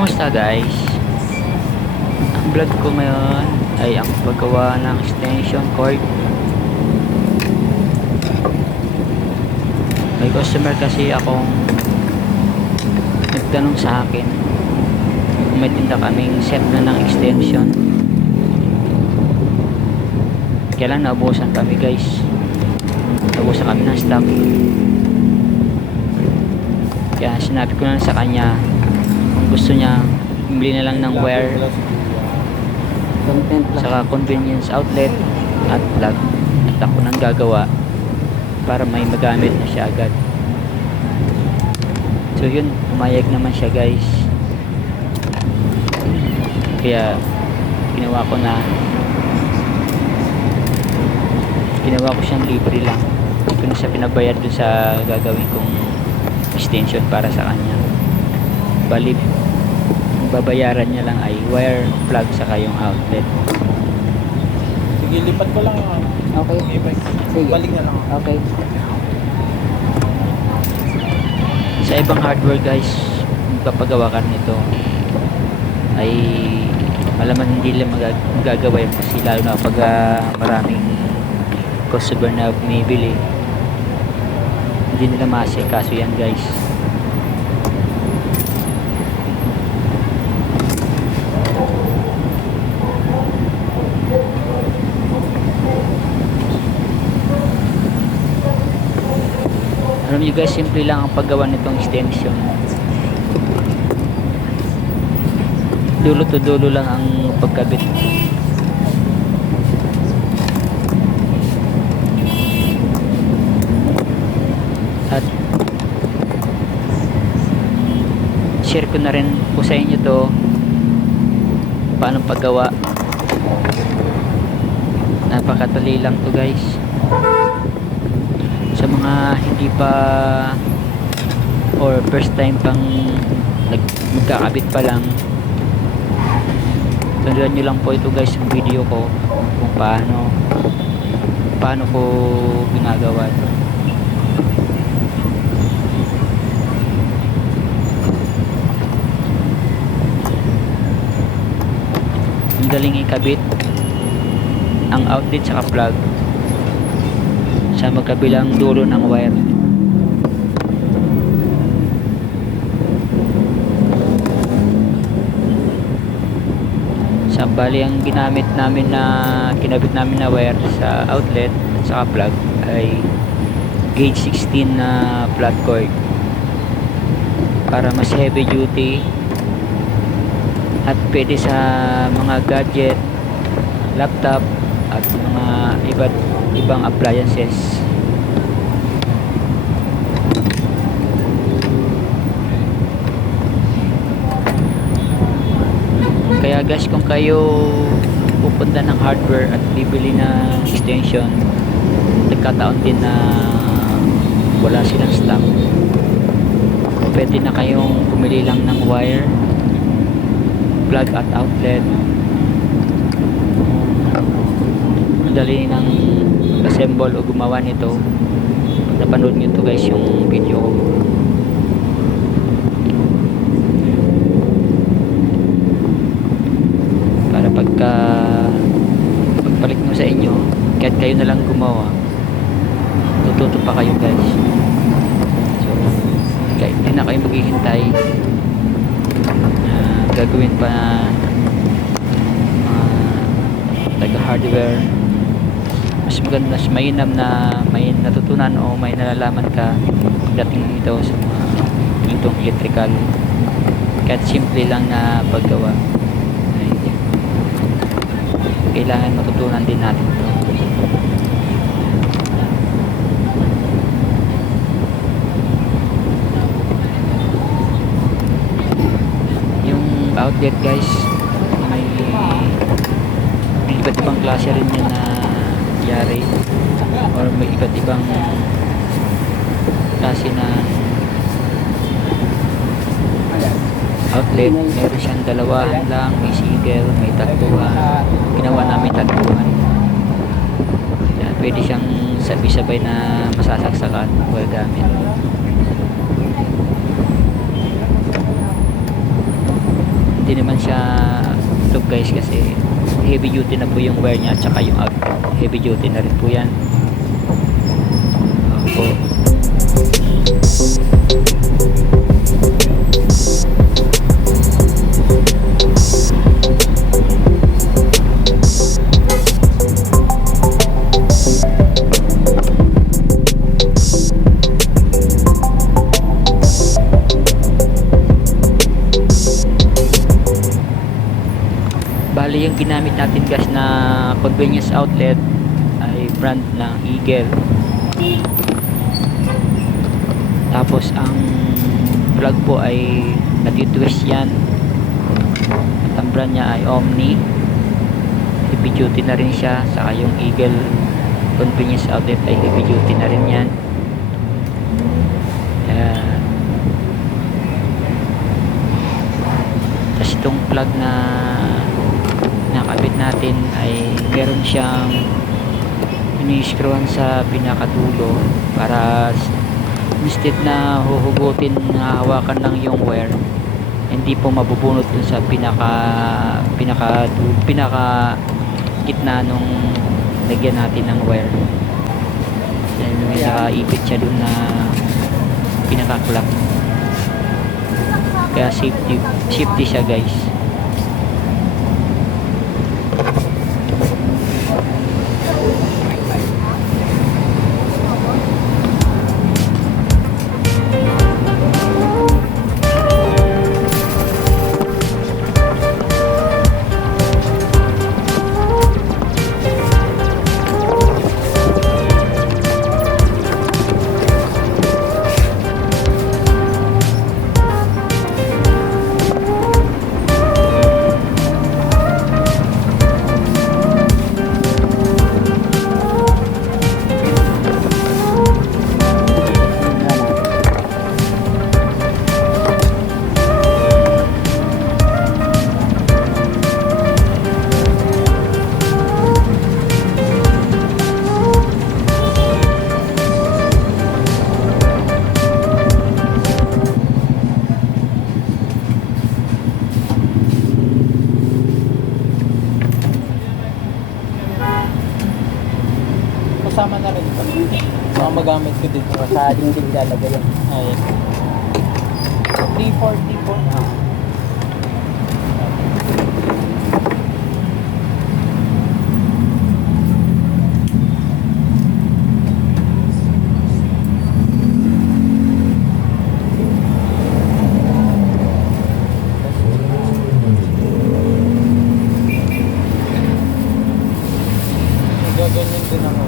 Kamusta guys? Ang vlog ko ngayon ay ang paggawa ng extension cord. May customer kasi akong nagtanong sa akin may tinda kaming set na ng extension. Kaya lang naubusan kami guys. Naubusan kami ng stock. Kaya sinabi ko na sa kanya gusto niya bili na lang ng wire saka convenience outlet at plug at ako nang gagawa para may magamit na siya agad. So yun umayag naman siya guys. Kaya ginawa ko na. Ginawa ko siyang libre lang. Hindi ko na siya pinabayad dun sa gagawin kong extension para sa kanya bali babayaran niya lang ay wire plug saka yung outlet Sige, lipat ko lang yung ano. Okay. yung e-bike. Sige. Balik na lang. Okay. sa ibang hardware guys magpapagawa ka nito ay malaman hindi lang magag- magagawa yun kasi lalo na pag ah, maraming customer na bumibili hindi nila kaso yan guys alam nyo guys simple lang ang paggawa nitong extension. Dulo to dulo lang ang pagkabit. At share ko na rin po sa inyo to paano paggawa. Napakatali lang to guys mga hindi pa or first time pang nag magkakabit pa lang. Sundan nyo lang po ito guys yung video ko kung paano paano ko ginagawa ito. Ang galing ikabit ang outlet sa plug sa magkabilang dulo ng wire. Sa bali ang ginamit namin na kinabit namin na wire sa outlet at saka plug ay gauge 16 na flat cord para mas heavy duty at pwede sa mga gadget laptop at mga iba't ibang appliances. Kaya guys kung kayo pupunta ng hardware at bibili ng extension nagkataon din na wala silang stock. Pwede na kayong bumili lang ng wire plug at outlet. Madali ng assemble o gumawa nito pag napanood nyo to guys yung video ko. Para pagka pagbalik mo sa inyo kahit kayo na lang gumawa tututo pa kayo guys. So kahit hindi na kayo maghihintay gagawin pa mga taga hardware mas maganda mas mainam na may natutunan o may nalalaman ka pagdating dito sa mga itong electrical. Kahit simple lang na paggawa. Kailangan matutunan din natin ito. Yung outlet guys may may iba't ibang klase rin yan na yari or may iba't ibang klase na outlet. Meron siyang dalawahan lang may single may tatluhan ginawa namin tatluhan Yan, pwede siyang sabay-sabay na masasaksakan while gamit. Hindi naman siya ito guys kasi heavy duty na po yung wear niya at saka yung ag heavy duty na rin po yan Opo. Bali yung ginamit natin guys na convenience outlet ay brand ng Eagle. Tapos ang plug po ay nag-twist yan. At ang brand niya ay Omni. Heavy duty na rin siya. Saka yung Eagle convenience outlet ay heavy duty na rin yan. Kaya Tapos itong plug na nakabit natin ay meron siyang ini-screwan sa pinakadulo para instead na huhugutin na hawakan lang yung wire hindi po mabubunot dun sa pinaka pinaka pinaka gitna nung lagyan natin ng wire then may nakaipit siya dun na pinaka kaya safety safety siya guys Mga magamit ko dito. Sa dingding lalagay yan. Ay. 340 po. Ah. Nagaganyan din ako.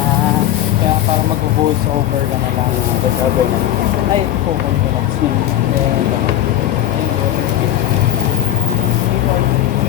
Ah, Kaya para mag-voice over ka na lang. that's over na. Ay, po ko na. Hmm. Ayun.